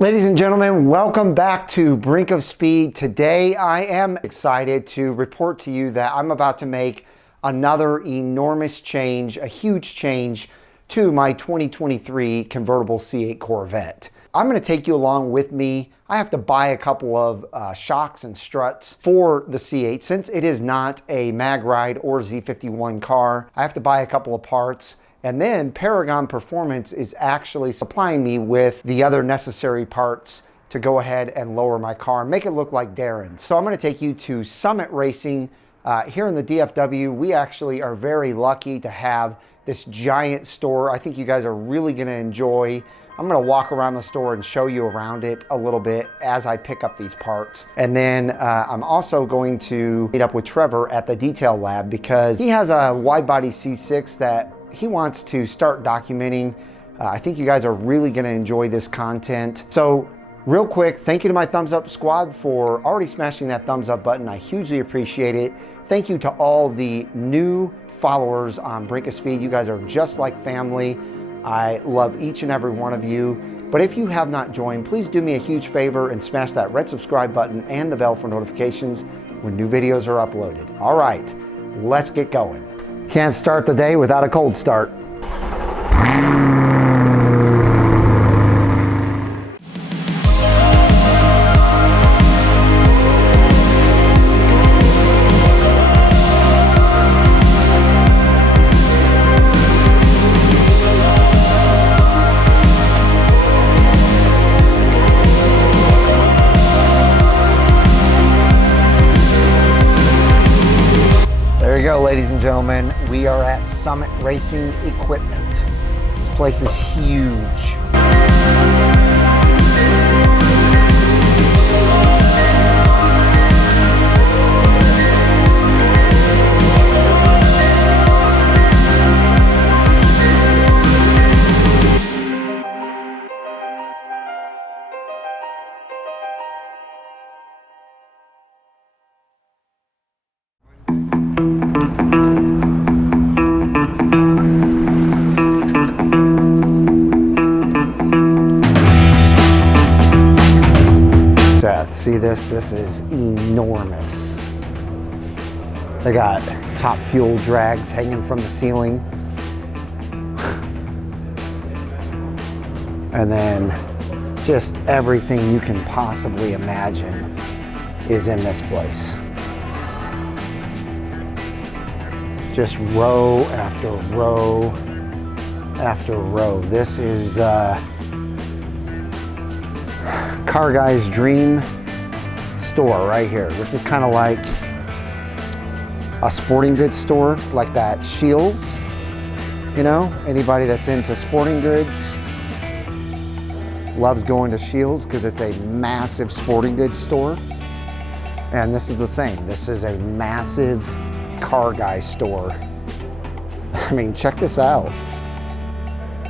Ladies and gentlemen, welcome back to Brink of Speed. Today I am excited to report to you that I'm about to make another enormous change, a huge change to my 2023 convertible C8 Corvette. I'm going to take you along with me. I have to buy a couple of shocks and struts for the C8 since it is not a mag ride or Z51 car. I have to buy a couple of parts. And then Paragon Performance is actually supplying me with the other necessary parts to go ahead and lower my car and make it look like Darren's. So I'm going to take you to Summit Racing here in the DFW. We actually are very lucky to have this giant store. I think you guys are really going to enjoy. I'm going to walk around the store and show you around it a little bit as I pick up these parts. And then I'm also going to meet up with Trevor at the detail lab because he has a wide body C6 that he wants to start documenting. I think you guys are really going to enjoy this content. So real quick, thank you to my thumbs up squad for already smashing that thumbs up button. I hugely appreciate it. Thank you to all the new followers on Brink of Speed. You guys are just like family. I love each and every one of you. But if you have not joined, please do me a huge favor and smash that red subscribe button and the bell for notifications when new videos are uploaded. All right, let's get going. Can't start the day without a cold start. Ladies and gentlemen, we are at Summit Racing Equipment. This place is huge. See this? This is enormous. They got top fuel drags hanging from the ceiling. And then just everything you can possibly imagine is in this place. Just row after row after row. This is car guy's dream store right here. This is kind of like a sporting goods store, like that Shields. You know, anybody that's into sporting goods loves going to Shields because it's a massive sporting goods store. And this is the same. This is a massive car guy store. I mean, check this out.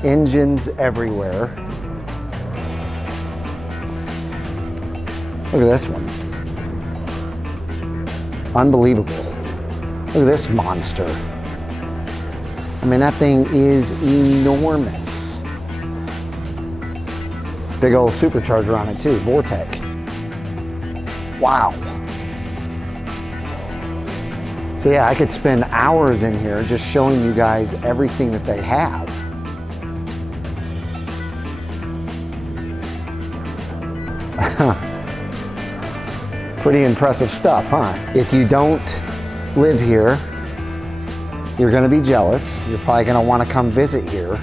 Engines everywhere. Look at this one. Unbelievable. Look at this monster. I mean, that thing is enormous. Big old supercharger on it too, Vortec. Wow. So yeah, I could spend hours in here just showing you guys everything that they have. Pretty impressive stuff, huh? If you don't live here, you're gonna be jealous. You're probably gonna wanna come visit here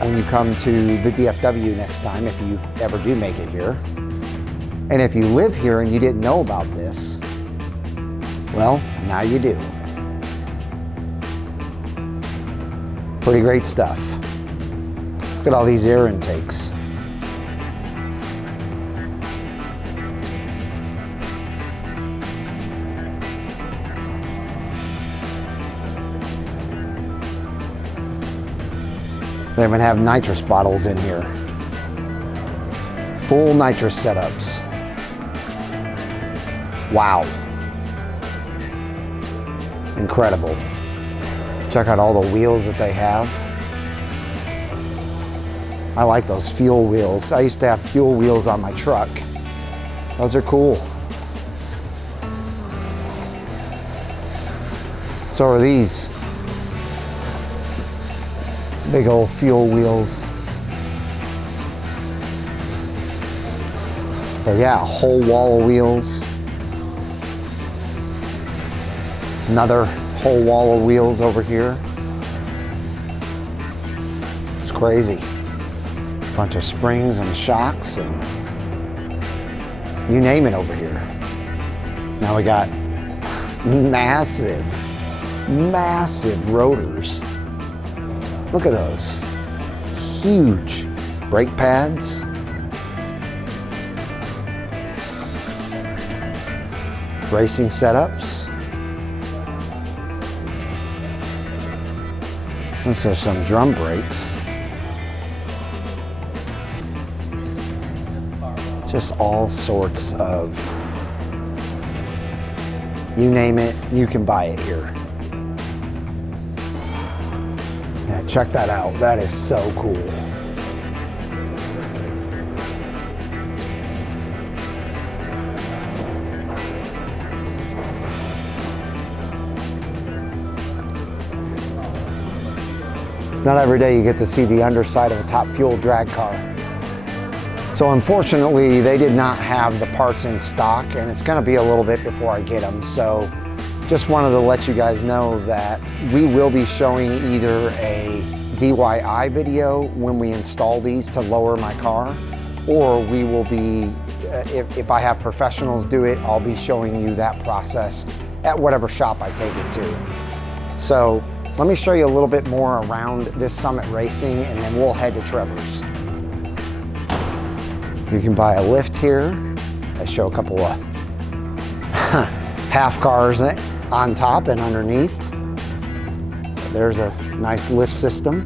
when you come to the DFW next time, if you ever do make it here. And if you live here and you didn't know about this, well, now you do. Pretty great stuff. Look at all these air intakes. They even have nitrous bottles in here. Full nitrous setups. Wow. Incredible. Check out all the wheels that they have. I like those fuel wheels. I used to have fuel wheels on my truck. Those are cool. So are these. Big old fuel wheels. But yeah, a whole wall of wheels. Another whole wall of wheels over here. It's crazy. Bunch of springs and shocks and you name it over here. Now we got massive, massive rotors. Look at those. Huge brake pads. Racing setups. Those are some drum brakes. Just all sorts of, you name it, you can buy it here. Yeah, check that out. That is so cool. It's not every day you get to see the underside of a top fuel drag car. So unfortunately, they did not have the parts in stock, and it's gonna be a little bit before I get them. So just wanted to let you guys know that we will be showing either a DIY video when we install these to lower my car, or we will be, if I have professionals do it, I'll be showing you that process at whatever shop I take it to. So let me show you a little bit more around this Summit Racing, and then we'll head to Trevor's. You can buy a lift here. I show a couple of half cars on top and underneath. There's a nice lift system.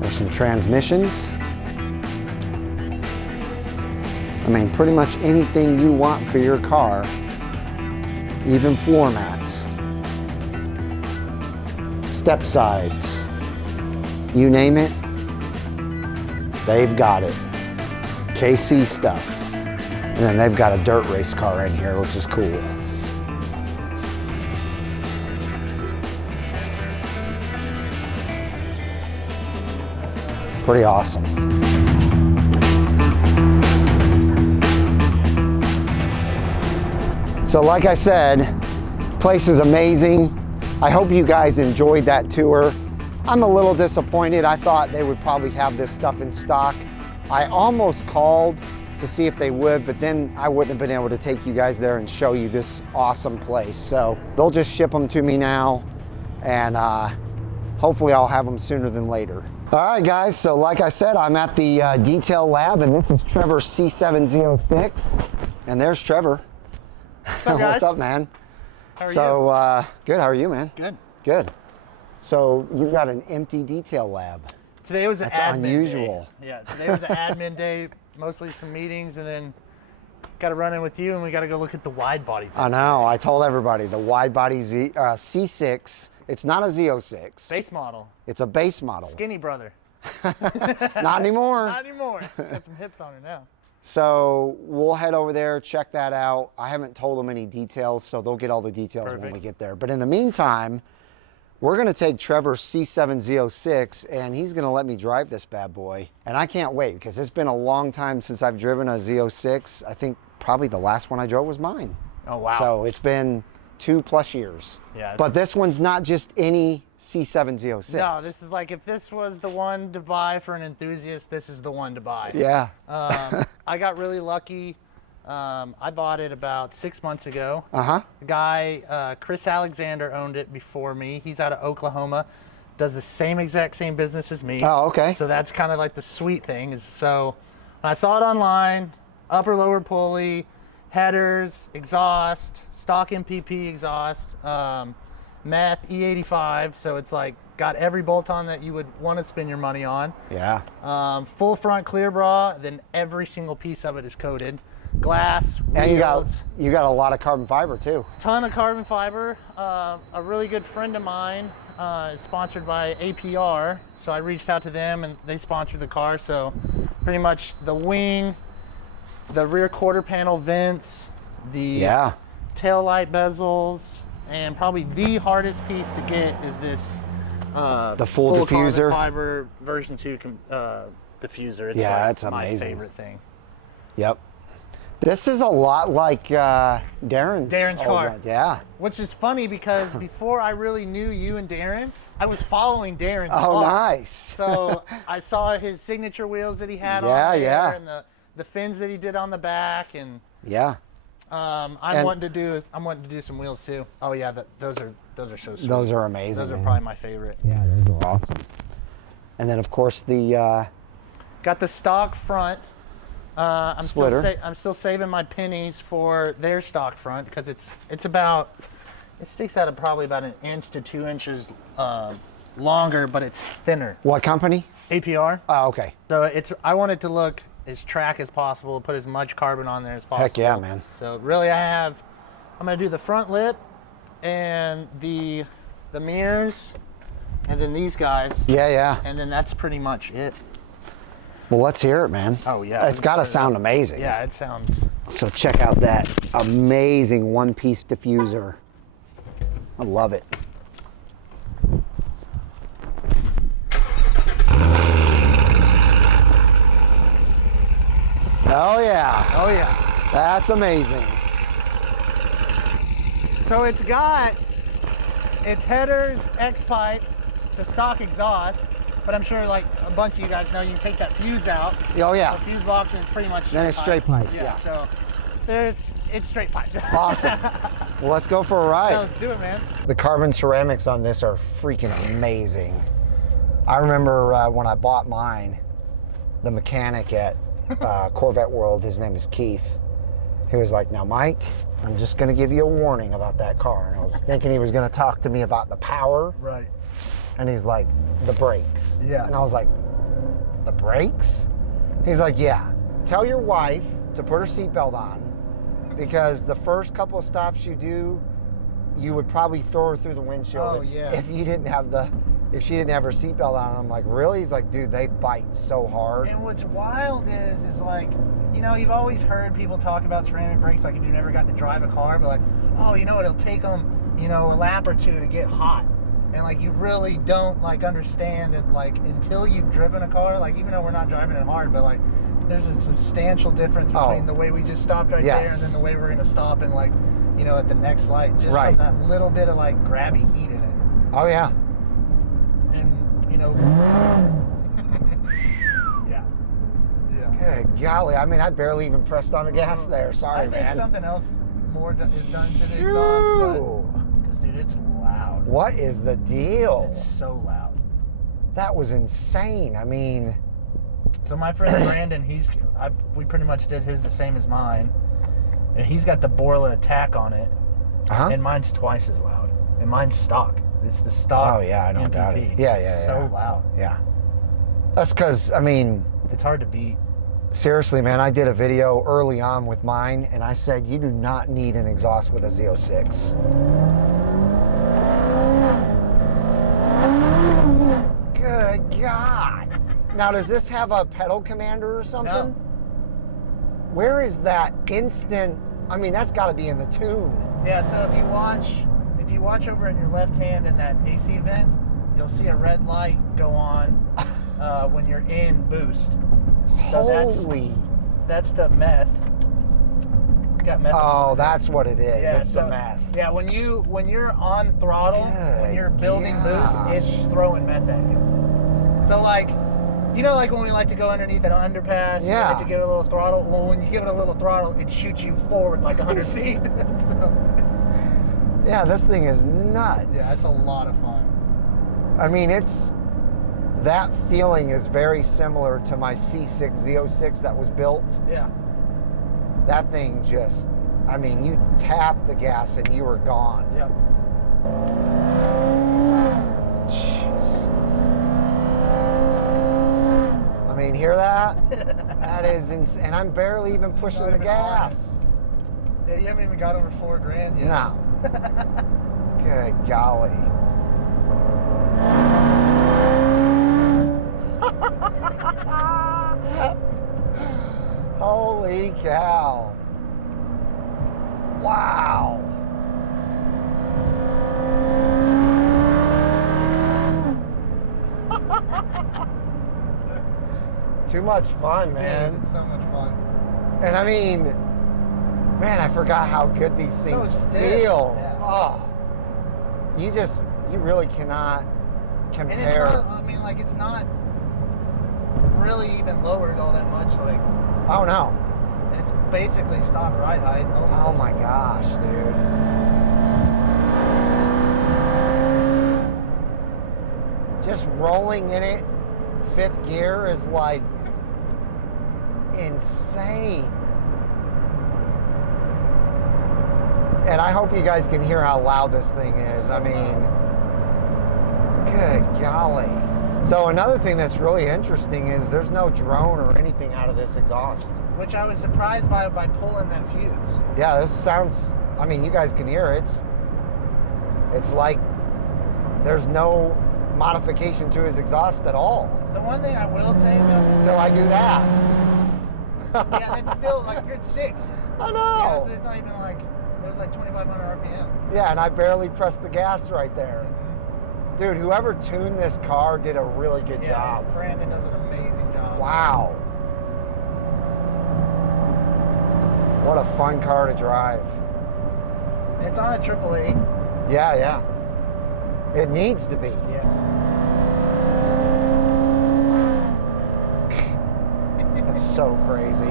There's some transmissions. I mean, pretty much anything you want for your car, even floor mats, step sides, you name it, they've got it. KC stuff. And then they've got a dirt race car in here, which is cool. Pretty awesome. So like I said, place is amazing. I hope you guys enjoyed that tour. I'm a little disappointed. I thought they would probably have this stuff in stock. I almost called to see if they would, but then I wouldn't have been able to take you guys there and show you this awesome place. So they'll just ship them to me now, and hopefully I'll have them sooner than later. All right, guys, so like I said, I'm at the detail lab, and this is Trevor C706, and there's Trevor. What's up, guys? What's up, man? How are you? Good, how are you, man? Good. Good. So you've got an empty detail lab. Today was an That's admin unusual. day. Yeah, today was an admin day, mostly some meetings, and then got to run in with you, and we got to go look at the wide body thing. I know, I told everybody, the wide body C6, it's not a Z06. Base model. It's a base model. Skinny brother. Not anymore. Not anymore. Got some hips on her now. So we'll head over there, check that out. I haven't told them any details, so they'll get all the details when we get there. But in the meantime, we're gonna take Trevor C706, and he's gonna let me drive this bad boy. And I can't wait, because it's been a long time since I've driven a Z06. I think probably the last one I drove was mine. Oh, wow. So it's been 2+ years. Yeah. But this one's not just any C706. No, this is like, if this was the one to buy for an enthusiast, this is the one to buy. Yeah. I got really lucky. I bought it about 6 months ago. Uh-huh. The guy, Chris Alexander, owned it before me. He's out of Oklahoma, does the exact same business as me. Oh, okay. So that's kind of like the sweet thing. Is so when I saw it online, upper lower pulley, headers, exhaust, stock MPP exhaust, meth E85. So it's like got every bolt-on that you would want to spend your money on. Yeah. Full front clear bra, then every single piece of it is coated. Glass, And wheels, you got a lot of carbon fiber too. ton of carbon fiber. A really good friend of mine is sponsored by APR, so I reached out to them and they sponsored the car. So pretty much the wing, the rear quarter panel vents, the tail light bezels, and probably the hardest piece to get is this the full diffuser carbon fiber version 2 diffuser. It's it's my amazing. favorite thing. Yep. This is a lot like Darren's car. one. Yeah. Which is funny because before I really knew you and Darren, I was following Darren's car. Oh, nice. So I saw his signature wheels that he had on there, and the fins that he did on the back, and I'm wanting to do some wheels too. Oh yeah, those are so sweet. Those are amazing. Those are probably my favorite. Yeah, those are awesome. And then of course the got the stock front. I'm splitter. I'm still saving my pennies for their stock front because it sticks out probably about 1 inch to 2 inches longer, but it's thinner. What company? APR. Oh, okay. So I want it to look as track as possible, put as much carbon on there as possible. Heck yeah, man. So really I'm gonna do the front lip and the mirrors and then these guys. Yeah. And then that's pretty much it. Well, let's hear it, man. Oh yeah. It's got to sound amazing. Yeah, it sounds. So check out that amazing one-piece diffuser. I love it. Oh yeah. Oh yeah. That's amazing. So it's got its headers, X-pipe, the stock exhaust, but I'm sure like a bunch of you guys know you can take that fuse out. Oh yeah. The fuse box and it's pretty much Then it's straight pipe. Yeah. So it's straight pipe. Awesome. Well, let's go for a ride. Let's do it, man. The carbon ceramics on this are freaking amazing. I remember when I bought mine, the mechanic at Corvette World, his name is Keith, he was like, now Mike, I'm just gonna give you a warning about that car. And I was thinking he was gonna talk to me about the power. Right. And he's like, the brakes. Yeah. And I was like, the brakes? He's like, yeah, tell your wife to put her seatbelt on because the first couple of stops you do, you would probably throw her through the windshield if she didn't have her seatbelt on. I'm like, really? He's like, dude, they bite so hard. And what's wild is like, you know, you've always heard people talk about ceramic brakes, like if you've never gotten to drive a car, but like, oh, you know what, it'll take them, you know, a lap or two to get hot. And like, you really don't like understand it, like until you've driven a car, like even though we're not driving it hard, but like there's a substantial difference between the way we just stopped right there and then the way we're gonna stop and like, you know, at the next light, just from that little bit of like grabby heat in it. Oh yeah. And you know, Good golly, I mean, I barely even pressed on the gas there. Sorry, man. I think something else more is done to the exhaust, because dude, it's loud. What is the deal? It's so loud. That was insane. I mean, so my friend Brandon, we pretty much did his the same as mine, and he's got the Borla Attack on it, and mine's twice as loud, and mine's stock. It's the stock. Oh yeah, I don't doubt it. Yeah. So loud. Yeah. That's because, I mean, it's hard to beat. Seriously, man, I did a video early on with mine, and I said, you do not need an exhaust with a Z06. Good God. Now, does this have a pedal commander or something? No. Where is that instant? I mean, that's got to be in the tune. Yeah, so if you watch over in your left hand in that AC vent, you'll see a red light go on when you're in boost. So that's the meth. Got meth. Oh, that's what it is. Yeah, it's the meth. Yeah, when you're on throttle, when you're building boost, it's throwing meth at you. So like, you know, like when we like to go underneath an underpass, you like to give it a little throttle. Well, when you give it a little throttle, it shoots you forward like 100 feet. Yeah, this thing is nuts. Yeah, it's a lot of fun. I mean, that feeling is very similar to my C6 Z06 that was built. Yeah. That thing just, I mean, you tap the gas and you were gone. Yep. Jeez. I mean, hear that? That is insane. And I'm barely even pushing the gas. Yeah, you haven't even got over $4,000 yet. No. Good golly. Holy cow. Wow. Too much fun, man. Dude, it's so much fun. And I mean, man, I forgot how good these things feel. Yeah. Oh, you really cannot compare. And it's not, I mean, like, it's not really even lowered all that much. Like, oh no. it's basically stock ride height. Almost. Oh my gosh, dude. Just rolling in it, fifth gear is like insane. And I hope you guys can hear how loud this thing is. I mean, good golly. So another thing that's really interesting is there's no drone or anything out of this exhaust. Which I was surprised by pulling that fuse. Yeah, this sounds, I mean, you guys can hear it. It's like there's no modification to his exhaust at all. The one thing I will say about that, Until I do that. yeah, that's still like you're at 6. I know. Yeah, so it's not even like, it was like 2,500 RPM. Yeah, and I barely pressed the gas right there. Dude, whoever tuned this car did a really good job. Brandon does an amazing job. Wow. What a fun car to drive. It's on a AAA. Yeah, yeah. It needs to be. Yeah. That's so crazy.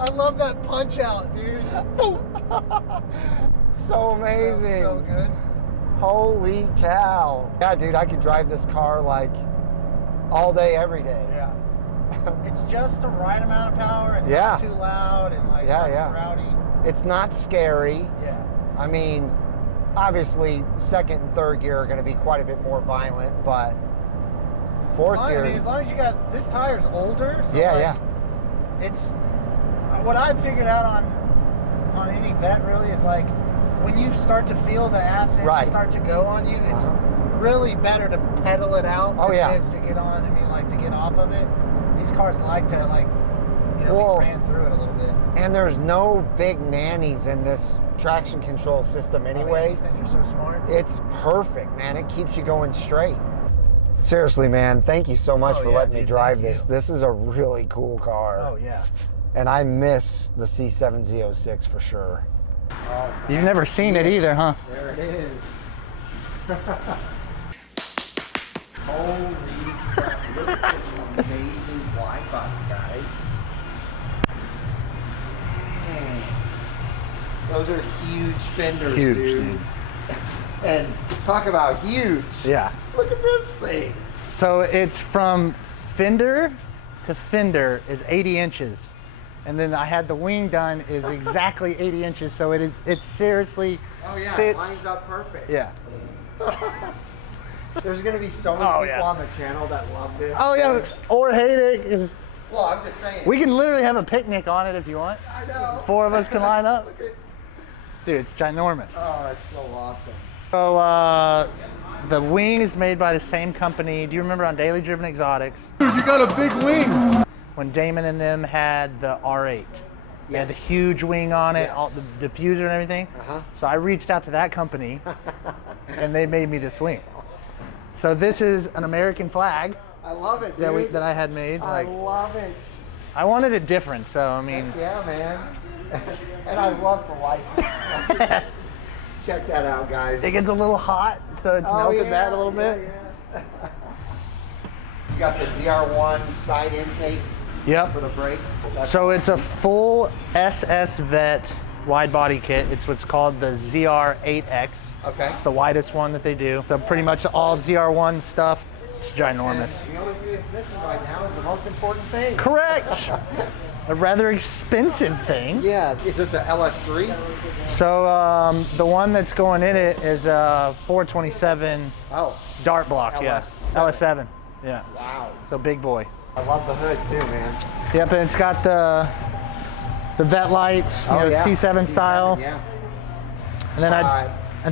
I love that punch out, dude. So amazing. So good. Holy cow. Yeah, dude, I could drive this car like all day, every day. Yeah. It's just the right amount of power and Yeah. not too loud and like not too rowdy. It's not scary. Yeah. I mean, obviously, second and third gear are going to be quite a bit more violent, but fourth gear. I mean, as long as you got, this tire's older. So Yeah, like, yeah. It's, what I've figured out on any vet really is like, when you start to feel the acid start to go on you, it's really better to pedal it out than it is to get on. I mean, like to get off of it. These cars like to like, you know, be ran through it a little bit. And there's no big nannies in this traction control system anyway. Oh, yeah, you're so smart. It's perfect, man. It keeps you going straight. Seriously, man, thank you so much for letting me drive this. This is a really cool car. Oh, yeah. And I miss the C706 for sure. Oh, you've never seen it either, huh? There it is. Holy crap, look at this amazing wide body, guys. Dang. Those are huge fenders, dude. And talk about huge. Yeah. Look at this thing. So it's from fender to fender is 80 inches. And then I had the wing done is exactly 80 inches. So it seriously fits. Lines up perfect. Yeah. There's going to be so many people on the channel that love this. Oh, yeah. Or hate it. Well, I'm just saying. We can literally have a picnic on it if you want. I know. 4 of us can line up. Look at, dude, it's ginormous. oh, it's so awesome. So the wing is made by the same company. Do you remember on Daily Driven Exotics? Dude, you got a big wing. When Damon and them had the R8. They had the huge wing on it, all the diffuser and everything. So I reached out to that company and they made me this wing. So this is an American flag. I love it, dude. That I had made. I love it. I wanted it different, so I mean. Yeah, man. And I love the license. Check that out, guys. It gets a little hot, so it's melted that a little bit. Yeah. You got the ZR1 side intakes for the brakes. So it's a full SS Vet wide body kit. It's what's called the ZR8X. Okay. It's the widest one that they do. So pretty much all ZR1 stuff. It's ginormous. And the only thing it's missing right now is the most important thing. Correct. A rather expensive thing. Yeah. Is this a LS3? So the one that's going in it is a 427 dart block. LS7. Yeah. Wow. So big boy. I love the hood too, man. Yep, and it's got the vet lights, C7 style. Yeah. And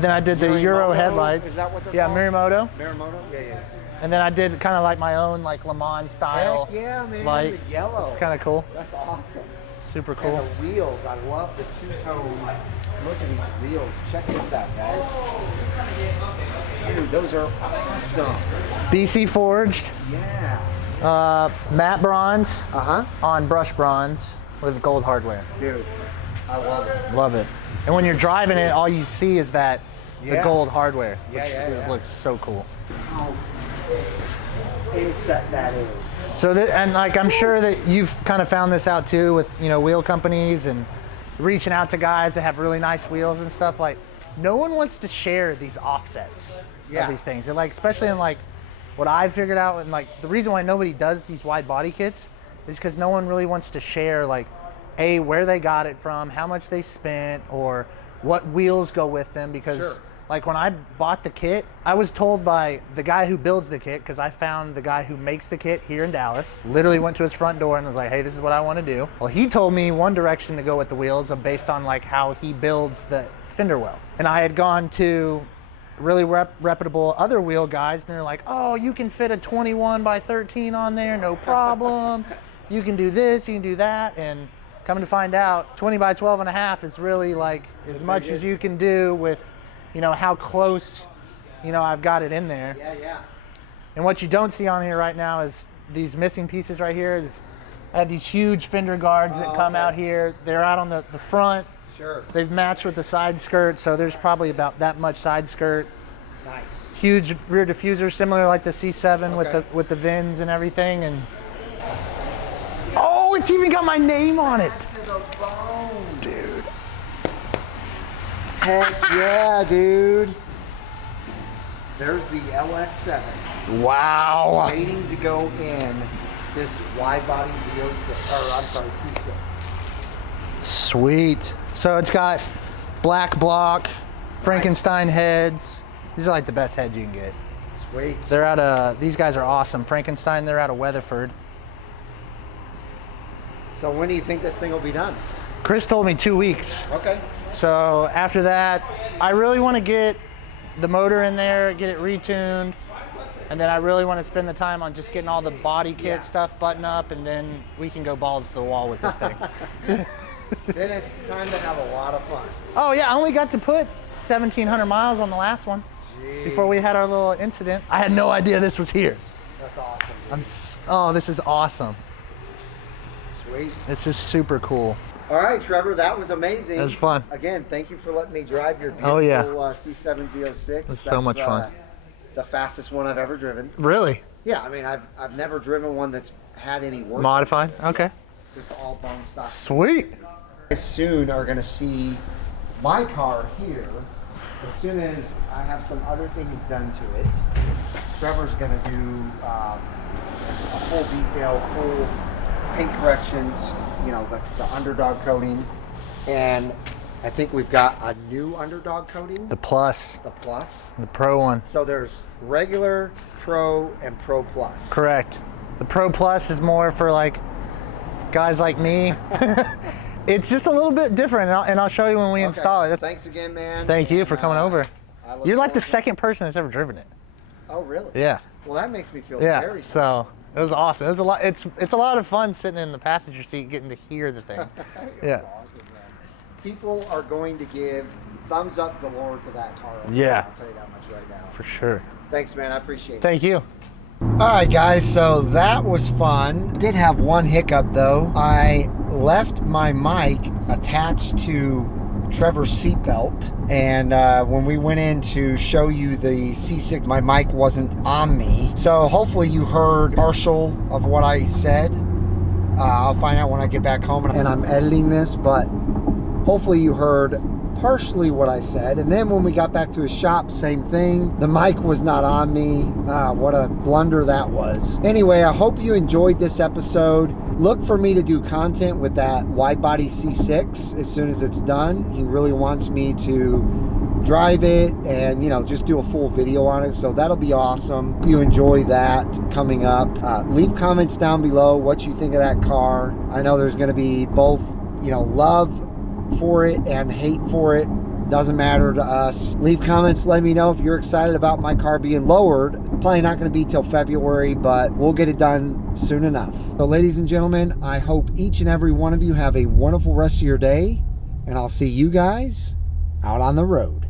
then I did the Euro Mirimoto? headlights. Is that what they're yeah, called? Mirimoto. Mirimoto? Yeah. And then I did kind of like my own like Le Mans style. Heck yeah, man. Like, the yellow. it's kind of cool. That's awesome. Super cool. And the wheels, I love the two-tone. Look at these wheels. Check this out, guys. Dude, those are awesome. BC forged. Yeah. Matte bronze Uh-huh. on brush bronze with gold hardware. Dude, I love it. Love it. And when you're driving it, all you see is that the Yeah. gold hardware, Yeah, which yeah. looks so cool. How inset that is. So and like I'm sure that you've kind of found this out too with wheel companies and reaching out to guys that have really nice wheels and stuff. Like no one wants to share these offsets Yeah. of these things. And like especially in like what I've figured out, and like the reason why nobody does these wide body kits is because no one really wants to share like where they got it from, how much they spent, or what wheels go with them. Because Sure. like when I bought the kit, I was told by the guy who builds the kit, because I found the guy who makes the kit here in Dallas, literally went to his front door and was like, hey, this is what I want to do. Well, he told me one direction to go with the wheels based on like how he builds the fender well. And I had gone to really reputable other wheel guys, and they're like, oh, you can fit a 21 by 13 on there, no problem. You can do this, you can do that. And coming to find out, 20 by 12 and a half is really like as much as you can do with how close, I've got it in there. Yeah. And what you don't see on here right now is these missing pieces right here. I have these huge fender guards that come out here. They're out on the front. Sure. They've matched with the side skirt, so there's probably about that much side skirt. Nice. Huge rear diffuser, similar like the C7 Okay. with the VINs and everything. And oh, it's even got my name on it. To the bone. Dude. Heck yeah, dude. There's the LS7 Wow. waiting to go in this wide body Z06, or I'm sorry, C6. Sweet. So it's got black block, Frankenstein heads. These are like the best heads you can get. Sweet. They're out of, these guys are awesome. Frankenstein, they're out of Weatherford. So when do you think this thing will be done? Chris told me 2 weeks. Okay. So after that, I really want to get the motor in there, get it retuned, and then I really want to spend the time on just getting all the body kit stuff buttoned up, and then we can go balls to the wall with this thing. Then it's time to have a lot of fun. Oh yeah, I only got to put 1,700 miles on the last one before we had our little incident. I had no idea this was here. That's awesome. Dude. Oh, this is awesome. Sweet. This is super cool. All right, Trevor, that was amazing. That was fun. Again, thank you for letting me drive your beautiful Oh, yeah. C706. was so much fun. The fastest one I've ever driven. Really? Yeah, I mean, I've never driven one that's had any work. Modified? Okay. Just all bone stock. Sweet. Soon are going to see my car here. As soon as I have some other things done to it, Trevor's going to do a full detail, full paint corrections, the UndrDog coating, and I think we've got a new UndrDog coating, The Plus, the Plus. the Pro one. So there's regular, Pro, and Pro Plus. Correct. The Pro Plus is more for like guys like me. It's just a little bit different, and I'll show you when we install it. Thanks again, man. Thank you for coming over. I look You're like the forward to- second person that's ever driven it. Oh, really? Yeah. Well, that makes me feel Yeah. very So it was awesome. It was a lot. It's a lot of fun sitting in the passenger seat, getting to hear the thing. Yeah. awesome, man. People are going to give thumbs up galore to that car. Yeah. I'll tell you that much right now. For sure. Thanks, man. I appreciate it. Thank you. All right, guys, so that was fun. Did have one hiccup, though. I left my mic attached to Trevor's seatbelt, and when we went in to show you the C6, my mic wasn't on me. So hopefully you heard partial of what I said. I'll find out when I get back home and I'm editing this, but hopefully you heard partially what I said. And then when we got back to his shop, same thing. The mic was not on me. What a blunder that was. Anyway, I hope you enjoyed this episode. Look for me to do content with that wide body C6 as soon as it's done. He really wants me to drive it and just do a full video on it, so that'll be awesome. If you enjoy that coming up, leave comments down below what you think of that car. I know there's going to be both love for it and hate for it. Doesn't matter to us. Leave comments, let me know if you're excited about my car being lowered. Probably not going to be till February, but we'll get it done soon enough. So ladies and gentlemen, I hope each and every one of you have a wonderful rest of your day, and I'll see you guys out on the road.